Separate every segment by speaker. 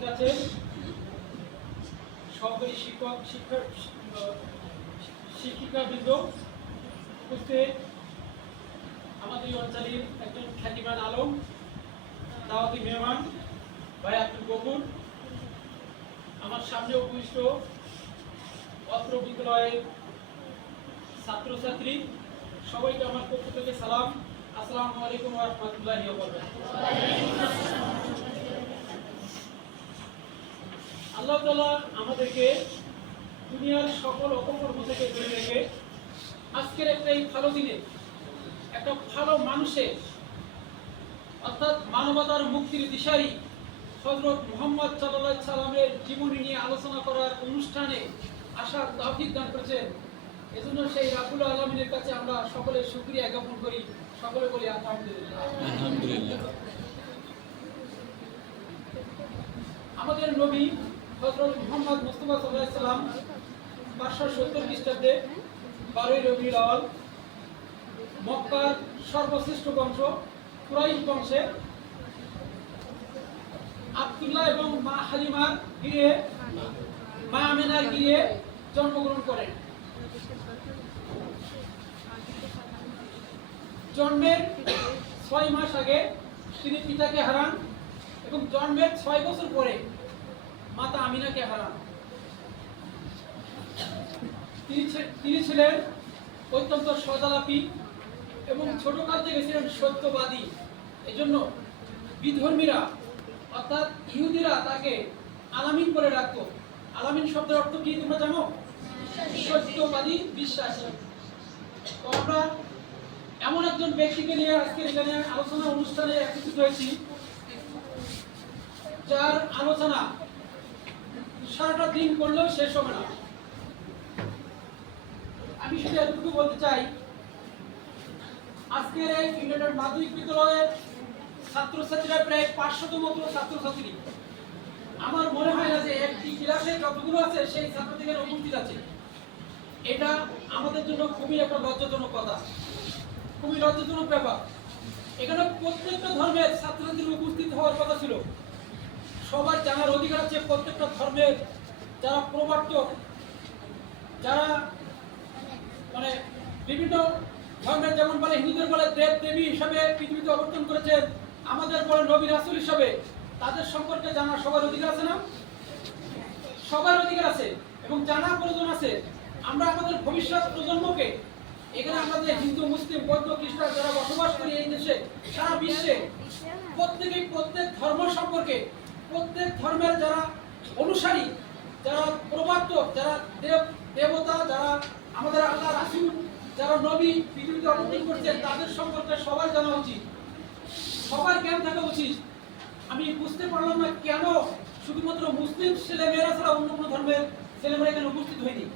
Speaker 1: উপস্থিত আছেন সহকারী শিক্ষক, শিক্ষা শিক্ষিকা বৃন্দ উপস্থিত। আমাদের অঞ্চলের একজন খ্যাতিমান আলম, দাওয়াতি মেহমান, ভাই আব্দুল গফুর। আমার সামনে উপবিষ্ট অত্র বিদ্যালয়ের ছাত্রছাত্রী, সবাইকে আমার পক্ষ থেকে সালাম। আসসালামু আলাইকুম রাহমাতুল্লাহি আল্লাহ তাআলা আমাদেরকে দুনিয়ার সকল অপকর্ম থেকে দূরে রেখে আজকের একটা এই ভালো দিনে একটা ভালো মানুষের অর্থাৎ মানবতার মুক্তির দিশারি হজরত মোহাম্মদ সাল্লাহ সাল্লামের জীবনী নিয়ে আলোচনা করার অনুষ্ঠানে আসার তৌফিক দান করেছেন। এজন্য সেই রাবুল আলমিনের কাছে আমরা সকলে শুক্রিয়া জ্ঞাপন করি। সকলে বলি আলহামদুলিল্লাহ। আমাদের নবী হজরত মোহাম্মদ মুস্তফা সাল্লাম পাঁচশো সত্তর খ্রিস্টাব্দে বারোই রবি আওয়াল মক্কার সর্বশ্রেষ্ঠ বংশ কুরাইশ বংশে আব্দুল্লাহ এবং মা হালিমার গিয়ে, মা আমেনার গিয়ে জন্মগ্রহণ করেন। জন্মের ছয় মাস আগে তিনি পিতাকে হারান এবং জন্মের ছয় বছর পরে মাতা আমিনাকে হারান। তিনি ছিলেন অত্যন্ত সদালাপী এবং ছোটকাল থেকে ছিলেন সত্যবাদী। এজন্য বিধর্মীরা, অর্থাৎ ইহুদিরা তাকে আলামিন করে রাখতো আলামিন শব্দের অর্থ কি তোমরা জানো? সত্যবাদী বিশ্বাসী। আমরা এমন একজন ব্যক্তিকে নিয়ে আজকে এখানে আলোচনা অনুষ্ঠানে একত্রিত হয়েছি, যার আলোচনা সারাটা দিন করলেও শেষ হবে না। আমি শুধু এতটুকু বলতে চাই, আজকের এই ইংল্যান্ডের মাধ্যমিক বিদ্যালয়ের ছাত্রছাত্রীরা প্রায় পাঁচশত মতো ছাত্রছাত্রী। আমার মনে হয় না যে একটি ক্লাসে যতগুলো আছে, সেই ছাত্রছাত্রীদের উপস্থিত আছে। এটা আমাদের জন্য খুবই একটা লজ্জাজনক কথা। খুবই লজ্জাজনক ব্যাপার। এখানে প্রত্যেকটা ধর্মের ছাত্রছাত্রীর উপস্থিত হওয়ার কথা ছিল। সবার জানার অধিকার আছে প্রত্যেকটা ধর্মের যারা প্রবর্তক যারা মানে বিভিন্ন ধর্মের যেমন বলে, হিন্দুদের বলে দেব দেবী হিসাবে পৃথিবীতে অবর্তন করেছেন, আমাদের বলে নবী রাসুল হিসাবে, তাদের সম্পর্কে জানার সবার অধিকার আছে না? সবার অধিকার আছে এবং জানা প্রয়োজন আছে। আমরা আমাদের ভবিষ্যৎ প্রজন্মকে, এখানে আমাদের হিন্দু, মুসলিম, বৌদ্ধ, খ্রিস্টান যারা বসবাস করি এই দেশে, সারা বিশ্বে প্রত্যেকেই প্রত্যেক ধর্ম সম্পর্কে প্রত্যেক ধর্মের যারা অনুসারী, যারা প্রবর্তক যারা দেব, দেবতা, যারা আমাদের আল্লাহ রাসুল, যারা নবী, পৃথিবীতে অবতীর্ণ করছেন তাদের সম্পর্কে সবার জানা উচিত। সবার জ্ঞান থাকা উচিত। আমি বুঝতে পারলাম না কেন শুধুমাত্র মুসলিম ছেলেমেয়েরা ছাড়া অন্য কোনো ধর্মের ছেলেমেয়েরা এখানে উপস্থিত হয়নি।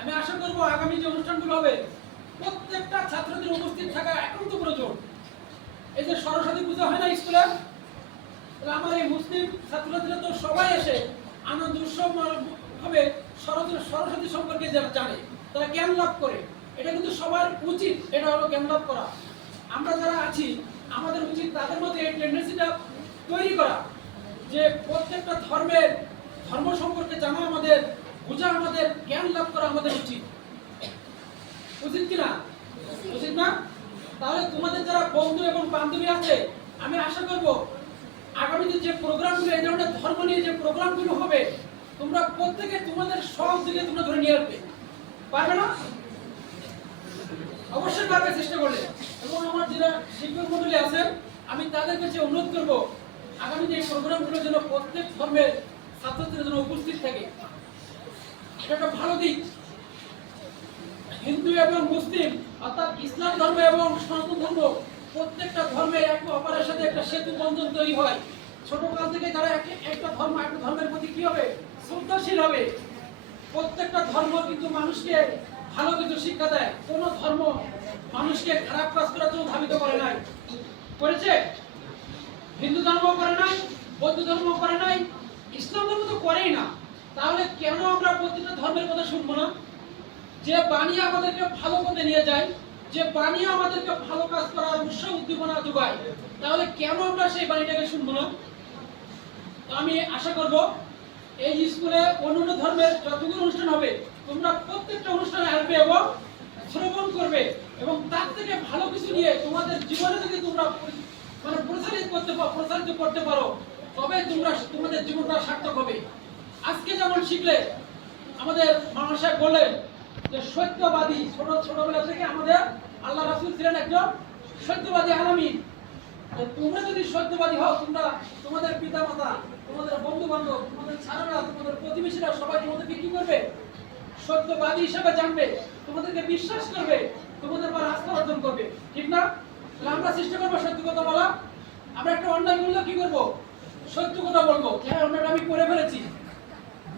Speaker 1: আমি আশা করব আগামী যে অনুষ্ঠানগুলো হবে, প্রত্যেকটা ছাত্রদের উপস্থিত থাকা একান্ত প্রয়োজন। এই যে সরস্বতী পূজা হয় না স্কুলে তাহলে আমার এই মুসলিম ছাত্রছাত্রীরা তো সবাই এসে আনন্দ উৎসব হবে সরস্বতী সরস্বতী সম্পর্কে যারা জানে, তারা জ্ঞান লাভ করে। এটা কিন্তু সবার উচিত, এটা হলো জ্ঞান লাভ করা। আমরা যারা আছি, আমাদের উচিত তাদের মধ্যে এই টেন্ডেন্সিটা তৈরি করা, যে প্রত্যেকটা ধর্মের ধর্ম সম্পর্কে জানা আমাদের, বোঝা আমাদের, জ্ঞান লাভ করা আমাদের উচিত। উচিত কিনা? উচিত না? তাহলে তোমাদের যারা বন্ধু এবং বান্ধবী আছে, আমি আশা করব আগামীতে যে প্রোগ্রামগুলো, এই ধরনের ধর্ম নিয়ে যে প্রোগ্রামগুলো হবে, তোমরা প্রত্যেকে তোমাদের সব দিকে তোমরা ধরে নিয়ে আসবে। পারবে না? অবশ্যই পারবে, চেষ্টা করলে। এবং আমার যারা শিক্ষক মন্ডলী আছেন, আমি তাদের কাছে অনুরোধ করব, আগামী যে প্রোগ্রামগুলো যেন প্রত্যেক ধর্মের ছাত্রছাত্রীরা যেন উপস্থিত থাকে। এটা একটা ভালো দিক। হিন্দু এবং মুসলিম, অর্থাৎ ইসলাম ধর্ম এবং সনাতন ধর্ম প্রত্যেকটা ধর্মে এক অপরের সাথে একটা সেতু বন্ধন তৈরি হয়। ছোটকাল থেকে তারা এক- একটা ধর্ম, একটা ধর্মের প্রতি কি হবে? শ্রদ্ধাশীল হবে। প্রত্যেকটা ধর্ম কিন্তু মানুষকে ভালো কিছু শিক্ষা দেয়। কোনো ধর্ম মানুষকে খারাপ কাজ করার জন্য ধাবিত করে নাই। করেছে? হিন্দু ধর্ম করে নাই, বৌদ্ধ ধর্ম করে নাই, ইসলাম ধর্ম তো করেই না। তাহলে কেন আমরা প্রত্যেকটা ধর্মের কথা শুনব না? যে বাণী আমাদেরকে ভালো পথে নিয়ে যায়, যে বাণী আমাদেরকে ভালো কাজ উৎসাহ উদ্দীপনা যোগায় তাহলে কেন আমরা সেই বাণীটাকে শুনব না? আমি আশা করব, এই স্কুলে অন্যান্য ধর্মের যতগুলো অনুষ্ঠান হবে, তোমরা প্রত্যেকটা অনুষ্ঠানে আসবে এবং শ্রবণ করবে এবং তার থেকে ভালো কিছু নিয়ে তোমাদের জীবনে যদি তোমরা মানে প্রসারিত করতে পারো প্রসারিত করতে পারো, তবে তোমরা তোমাদের জীবনটা সার্থক হবে। আজকে যেমন শিখলে, আমাদের মামা বললেন যে, সত্যবাদী ছোট, ছোটবেলা থেকে আমাদের আল্লাহ রাসূল ছিলেন একজন সত্যবাদী আলামিন তোমরা যদি সত্যবাদী হও, তোমরা তোমাদের পিতা মাতা তোমাদের বন্ধু বান্ধব তোমাদের ছাড়ারা, তোমাদের প্রতিবেশীরা সবাই তোমাদেরকে কি করবে? সত্যবাদী হিসেবে জানবে, তোমাদেরকে বিশ্বাস করবে, তোমাদের উপর আস্থা অর্জন করবে। ঠিক না? তাহলে আমরা চেষ্টা করব সত্য কথা বলা। আমরা একটা অন্যায় মূল্য কি করব? সত্য কথা বলব। হ্যাঁ অন্যায়টা আমি করে ফেলেছি।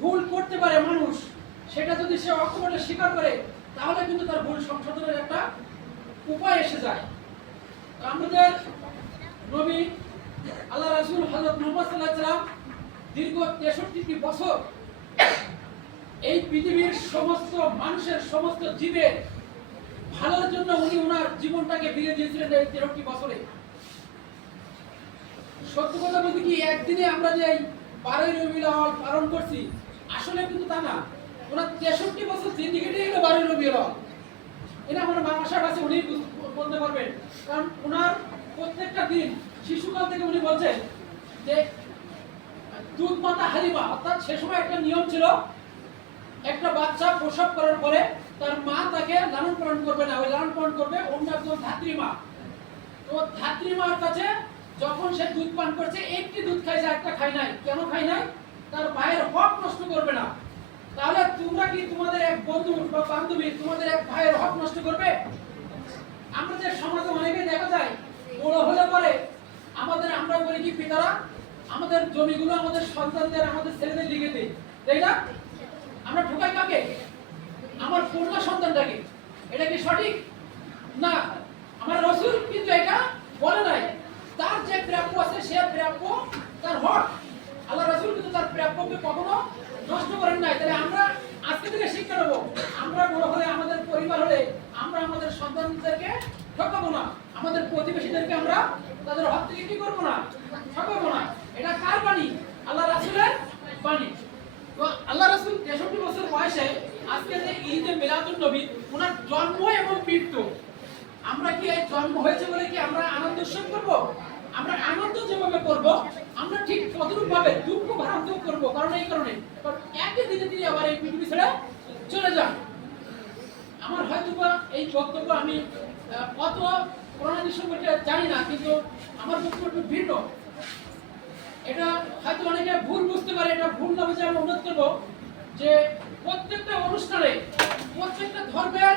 Speaker 1: ভুল করতে পারে মানুষ, সেটা যদি সে অকপটে স্বীকার করে, তাহলে কিন্তু তার ভুল সংশোধনের একটা উপায় এসে যায়। আমাদের নবী আল্লাহ রাসূল হযরত মুহাম্মদ সাল্লাল্লাহু সাল্লাম দীর্ঘ 63টি বছর এই পৃথিবীর সমস্ত মানুষের সমস্ত জীবের ভালোর জন্য উনি ওনার জীবনটাকে ফিরে দিয়েছিলেন এই তেরোটি বছরে। সত্য কথা বলতে কি, একদিনে আমরা যে বারোই রবিউল আউয়াল পালন করছি, আসলে কিন্তু তা না। ওনার তেষট্টি বছর জিন্দিগিটাই হলো বারোই রবিউল আউয়াল। এটা আমার মামা সাহেব আছে উনি বুঝ- বলতে পারবেন। কারণ ওনার প্রত্যেকটা দিন, শিশুকাল থেকে উনি বলছেন যে, দুধ মাতা হালিমা, অর্থাৎ সে সময় একটা নিয়ম ছিল, একটা বাচ্চা প্রসব করার পরে তার মা তাকে লালন পালন করবে না, ওই লালন পালন করবে অন্য একজন ধাত্রী মা। তো ধাত্রী মার কাছে যখন সে দুধ পান করছে, একটি দুধ খাইছে একটা খাই নাই। কেন খাই নাই? তার ভাইয়ের হক নষ্ট করবে না। তাহলে তোমরা কি তোমাদের এক বন্ধু বা বান্ধবী, তোমাদের এক ভাইয়ের হক নষ্ট করবে? আমাদের সমাজে অনেকে দেখা যায়, বড় হলে পরে আমাদের, আমরা বলি কি পিতারা, আমাদের জমিগুলো আমাদের সন্তানদের, আমাদের ছেলেদের লিখে দেয়। তাই না? আমরা ঠকাই কাকে? আমার কন্যা সন্তানটাকে। এটা কি সঠিক? না। আমার রসুল কিন্তু এটা বলে নাই। তার যে প্রাপ্য আছে, সে প্রাপ্য তার হক। আল্লাহ রসুল কিন্তু তার প্রাপ্যকে কখনো নষ্ট করেন নাই। তাহলে আমরা আজকে থেকে শিক্ষা নেব। আমরা বড় হলে আমাদের পরিবার হলে, আমরা আমাদের সন্তানদেরকে ঠকাবো না। আমাদের প্রতিবেশীদেরকে আমরা তাদের হক থেকে কি করব না? ঠকাবো না। এটা কার বাণী? আল্লাহ রাসুলের বাণী। তো আল্লাহ রাসূল 63 বছর বয়সে আজকে যে ঈদে নবী, ওনার জন্ম এবং মৃত্যু। আমরা কি এই জন্ম হয়েছে বলে কি আমরা আনন্দ উৎসব করব? আমরা আনন্দ যেভাবে করব, আমরা ঠিক ভাবে দুঃখ ভ্রান্ত করব, কারণ এই কারণে। একই দিনে আবার এই পৃথিবী ছেড়ে চলে যান। আমার হয়তো এই বক্তব্য আমি কত প্রণালী সম্পর্কে জানি না, কিন্তু আমার বক্তব্য একটু ভিন্ন। এটা হয়তো অনেকে ভুল বুঝতে পারে, এটা ভুল না বুঝে আমি অনুরোধ করব যে প্রত্যেকটা অনুষ্ঠানে, প্রত্যেকটা ধর্মের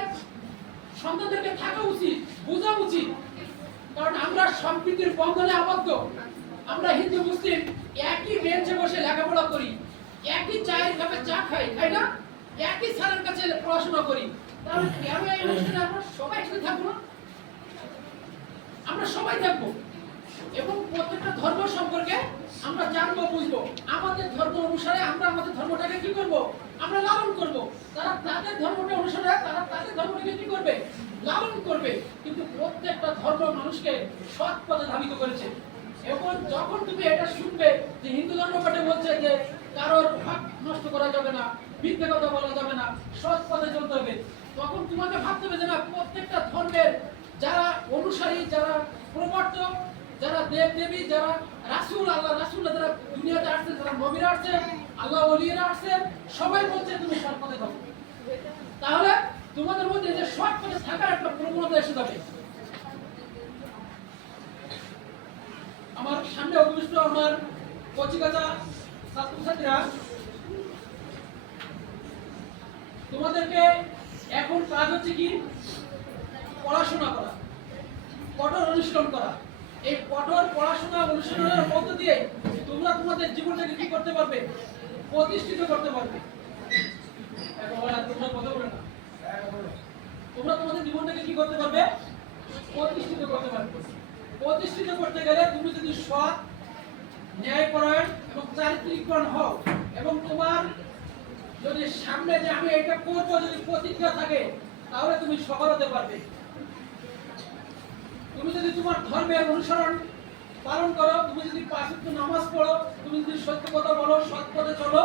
Speaker 1: সন্তানদেরকে থাকা উচিত, বোঝা উচিত। কারণ আমরা সম্প্রীতির বন্ধনে আবদ্ধ। আমরা হিন্দু, মুসলিম একই বেঞ্চে বসে লেখাপড়া করি, একই চায়ের কাপে চা খাই, তাই না? একই স্যারের কাছে পড়াশোনা করি। আমরা সবাই থাকব এবং প্রত্যেকটা ধর্ম সম্পর্কে আমরা জানব, বুঝব। আমাদের ধর্ম অনুসারে আমরা আমাদের ধর্মটাকে কি করব? আমরা লালন করব। তারা তাদের ধর্মটা অনুসারে তারা তাদের ধর্মটাকে কি করবে? লালন করবে। কিন্তু প্রত্যেকটা ধর্ম মানুষকে সৎ পথে ধাবিত করেছে। এবং যখন তুমি এটা শুনবে যে হিন্দু ধর্ম পাঠে বলছে যে কারোর হক নষ্ট করা যাবে না, মিথ্যে কথা বলা যাবে না, সৎ পথে চলতে হবে তখন তোমাকে ভাবতে হবে না, প্রত্যেকটা ধর্মের যারা অনুসারী, যারা প্রবর্তক, যারা দেব দেবী যারা রাসূল, আল্লাহ রাসূল যারা দুনিয়াতে আসছে, যারা নবীরা আসছে, আল্লাহ ওলিরা আসছে, সবাই বলছে তুমি সৎ পথে থাকো। তাহলে তোমাদের মধ্যে যে সৎ পথে থাকার একটা প্রবণতা এসে যাবে। আমার সামনে অভিষ্ট আমার কচিকাচা ছাত্রছাত্রীরা, তোমাদেরকে এখন কাজ হচ্ছে কি? পড়াশোনা করা কঠোর অনুশীলন করা। এই কঠোর পড়াশোনা, অনুশীলনের মধ্য দিয়ে তোমরা তোমাদের জীবনটাকে কি করতে পারবে? প্রতিষ্ঠিত করতে পারবে। তোমরা কথা বলে না। তোমরা তোমাদের জীবনটাকে কি করতে পারবে? প্রতিষ্ঠিত করতে পারবে। প্রতিষ্ঠিত করতে গেলে তুমি যদি সৎ, ন্যায়পরায়ণ এবং চারিত্রিকগণ হও এবং তোমার যদি সামনে যে আমি এটা করব, যদি প্রতিজ্ঞা থাকে, তাহলে তুমি সফল হতে পারবে। তুমি যদি তোমার ধর্মের অনুসরণ পালন করো, তুমি যদি পাঁচ নামাজ পড়ো, তুমি যদি সত্য কথা বলো, সৎ পথে চলো,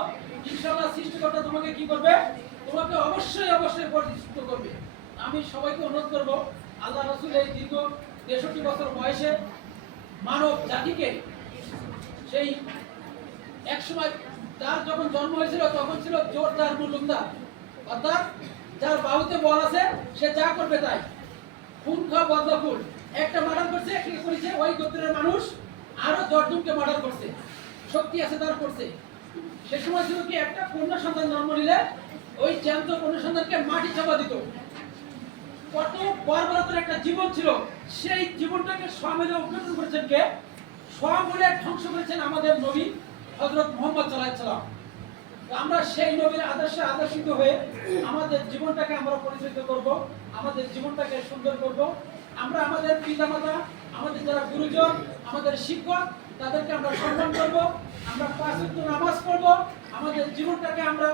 Speaker 1: ইনশাআল্লাহ সৃষ্টিকর্তা তোমাকে কি করবে? তোমাকে অবশ্যই অবশ্যই পরিচিত করবে। আমি সবাইকে অনুরোধ করব, আল্লাহ রসুল এই দীর্ঘ তেষট্টি বছর বয়সে মানব জাতিকে সেই এক তার যখন জন্ম হয়েছিল, তখন ছিল জোর জোরদার মুলুমদার অর্থাৎ যার বাহুতে বল আছে, সে যা করবে তাই। খুন খাওয়া বদলাফুল একটা মার্ডার করছে, কি করেছে? ওই গোত্রের মানুষ আরও দশজনকে মার্ডার করছে। শক্তি আছে, তার করছে। সে সময় ছিল কি, একটা কন্যা সন্তান জন্ম নিলে ওই জ্যান্ত কন্যা সন্তানকে মাটি চাপা দিত। কত বর্বরতার একটা জীবন ছিল, সেই জীবনটাকে সমিলে উদ্বোধন করেছেন কে? সমিলে ধ্বংস করেছেন আমাদের নবী। হজরত মোহাম্মদ সাল্লাম। আমরা সেই নবীর আদর্শে আদর্শিত হয়ে আমাদের জীবনটাকে আমরা পরিচালিত করব, আমাদের জীবনটাকে সুন্দর করব। আমরা আমাদের পিতামাতা, আমাদের যারা গুরুজন, আমাদের শিক্ষক, তাদেরকে আমরা সম্মান করব, আমরা পাঁচ নামাজ পড়ব, আমাদের জীবনটাকে আমরা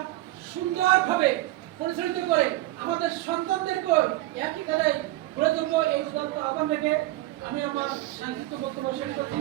Speaker 1: সুন্দরভাবে পরিচালিত করে আমাদের সন্তানদেরকে একই ধারায় গড়ে তুলবো, এই উদাহরণ আহ্বান রেখে আমি আমার সংক্ষিপ্ত বক্তব্য শেষ করছি।